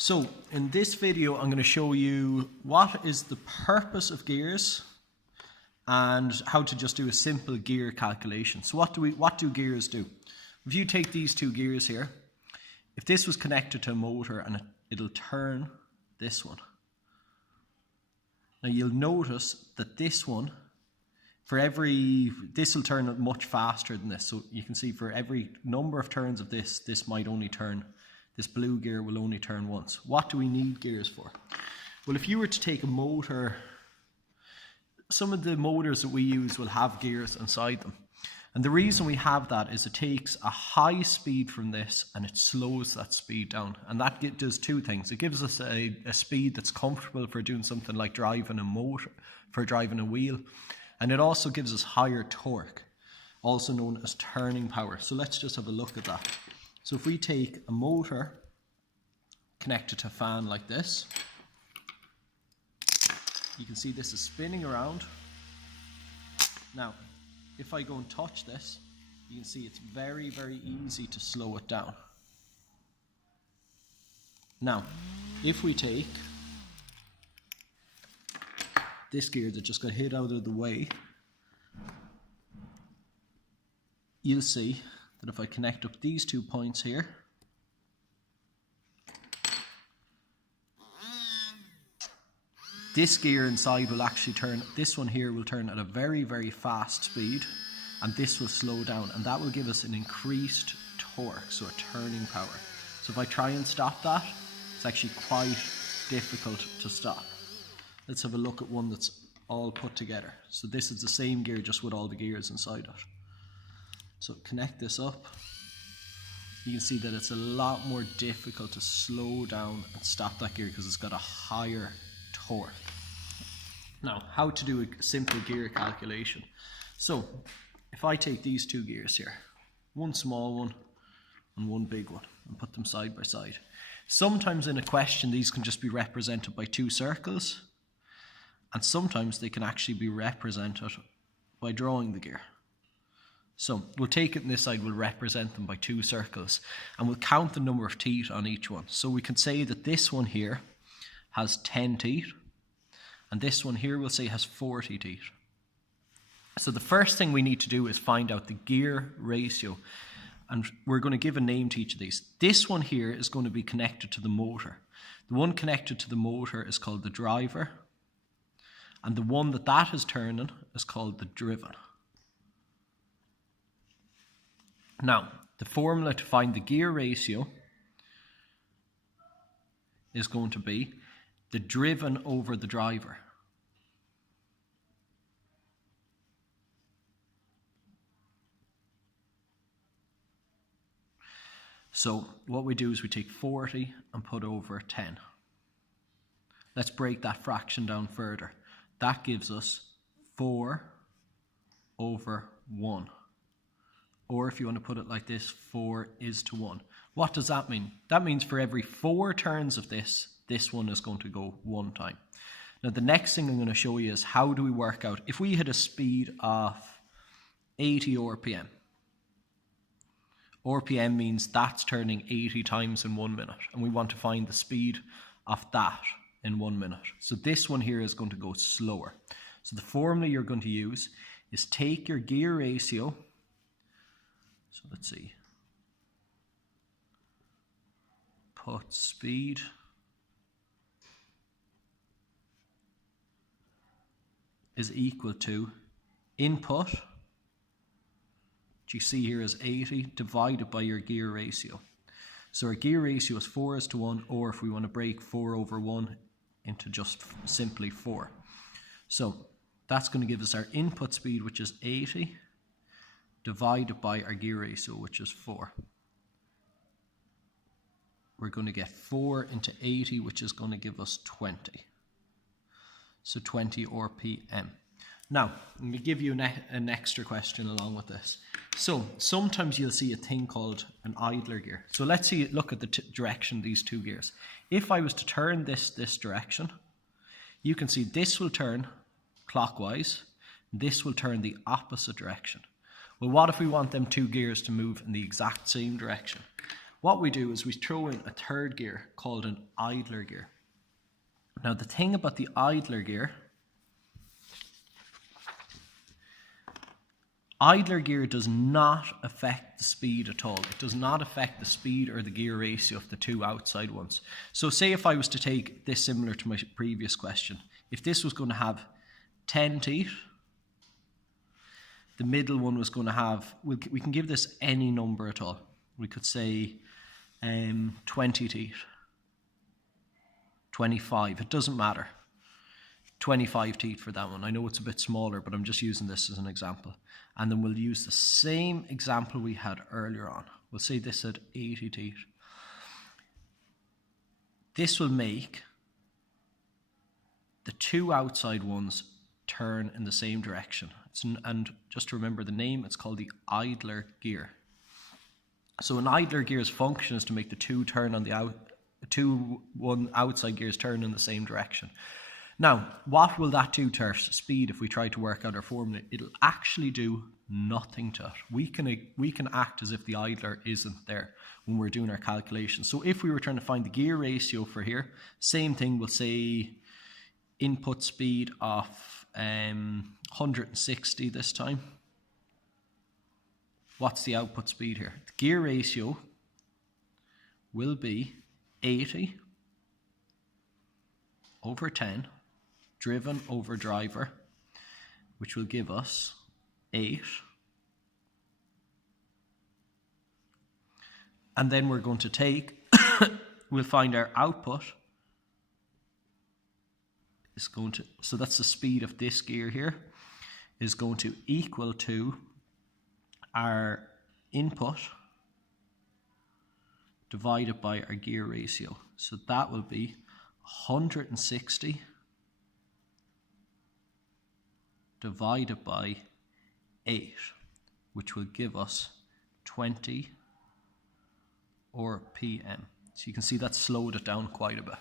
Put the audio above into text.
So in this video, I'm going to show you what is the purpose of gears and how to just do a simple gear calculation. So what do gears do? If you take these two gears here, if this was connected to a motor and it'll turn this one. Now you'll notice that this one, this will turn much faster than this. So you can see for every number of turns of this might only turn, this blue gear will only turn once. What do we need gears for? Well, if you were to take a motor, some of the motors that we use will have gears inside them. And the reason we have that is it takes a high speed from this and it slows that speed down. And that does two things. It gives us a speed that's comfortable for doing something like driving a motor, for driving a wheel. And it also gives us higher torque, also known as turning power. So let's just have a look at that. So if we take a motor connected to a fan like this, you can see this is spinning around. Now, if I go and touch this, you can see it's very, very easy to slow it down. Now, if we take this gear that just got hit out of the way, you'll see that if I connect up these 2 points here, this gear inside will actually turn, this one here will turn at a very, very fast speed, and this will slow down, and that will give us an increased torque, so a turning power. So if I try and stop that, it's actually quite difficult to stop. Let's have a look at one that's all put together. So this is the same gear, just with all the gears inside it. So connect this up. You can see that it's a lot more difficult to slow down and stop that gear because it's got a higher torque. Now, how to do a simple gear calculation. So, if I take these two gears here, one small one and one big one, and put them side by side. Sometimes in a question, these can just be represented by two circles, and sometimes they can actually be represented by drawing the gear. So we'll take it on this side, we'll represent them by two circles, and we'll count the number of teeth on each one. So we can say that this one here has 10 teeth, and this one here we'll say has 40 teeth. So the first thing we need to do is find out the gear ratio, and we're going to give a name to each of these. This one here is going to be connected to the motor. The one connected to the motor is called the driver, and the one that is turning is called the driven. Now, the formula to find the gear ratio is going to be the driven over the driver. So what we do is we take 40 and put over 10. Let's break that fraction down further. That gives us 4 over 1. Or if you want to put it like this, 4 is to 1. What does that mean? That means for every 4 turns of this one is going to go 1 time. Now the next thing I'm going to show you is how do we work out, if we had a speed of 80 RPM. RPM means that's turning 80 times in 1 minute, and we want to find the speed of that in 1 minute. So this one here is going to go slower. So the formula you're going to use is take your gear ratio. So let's see. Put speed is equal to input, which you see here is 80, divided by your gear ratio. So our gear ratio is 4 is to 1, or if we want to break 4 over 1 into just simply 4. So that's going to give us our input speed, which is 80, divided by our gear ratio, which is 4. We're going to get 4 into 80, which is going to give us 20. So 20 RPM. Now, I'm going to give you an extra question along with this. So sometimes you'll see a thing called an idler gear. So let's look at the direction of these two gears. If I was to turn this direction, you can see this will turn clockwise, this will turn the opposite direction. Well, what if we want them two gears to move in the exact same direction? what we do is we throw in a third gear called an idler gear. Now the thing about the idler gear does not affect the speed at all. It does not affect the speed or the gear ratio of the two outside ones. So say if I was to take this similar to my previous question, if this was going to have 10 teeth, the middle one was going to have, we can give this any number at all. We could say 20 teeth, 25, it doesn't matter. 25 teeth for that one. I know it's a bit smaller, but I'm just using this as an example. And then we'll use the same example we had earlier on. We'll say this had 80 teeth. This will make the two outside ones turn in the same direction. And just to remember the name, it's called the idler gear. So an idler gear's function is to make the two outside gears turn in the same direction. Now, what will that do to our speed if we try to work out our formula? It'll actually do nothing to it. We can act as if the idler isn't there when we're doing our calculations. So if we were trying to find the gear ratio for here, same thing, we'll say input speed of 160 this time. What's the output speed here? The gear ratio will be 80 over 10 driven over driver, which will give us 8. And then we're going to take, we'll find our output is going to, so that's the speed of this gear here, is going to equal to our input divided by our gear ratio. So that will be 160 divided by 8, which will give us 20 RPM. So you can see that slowed it down quite a bit.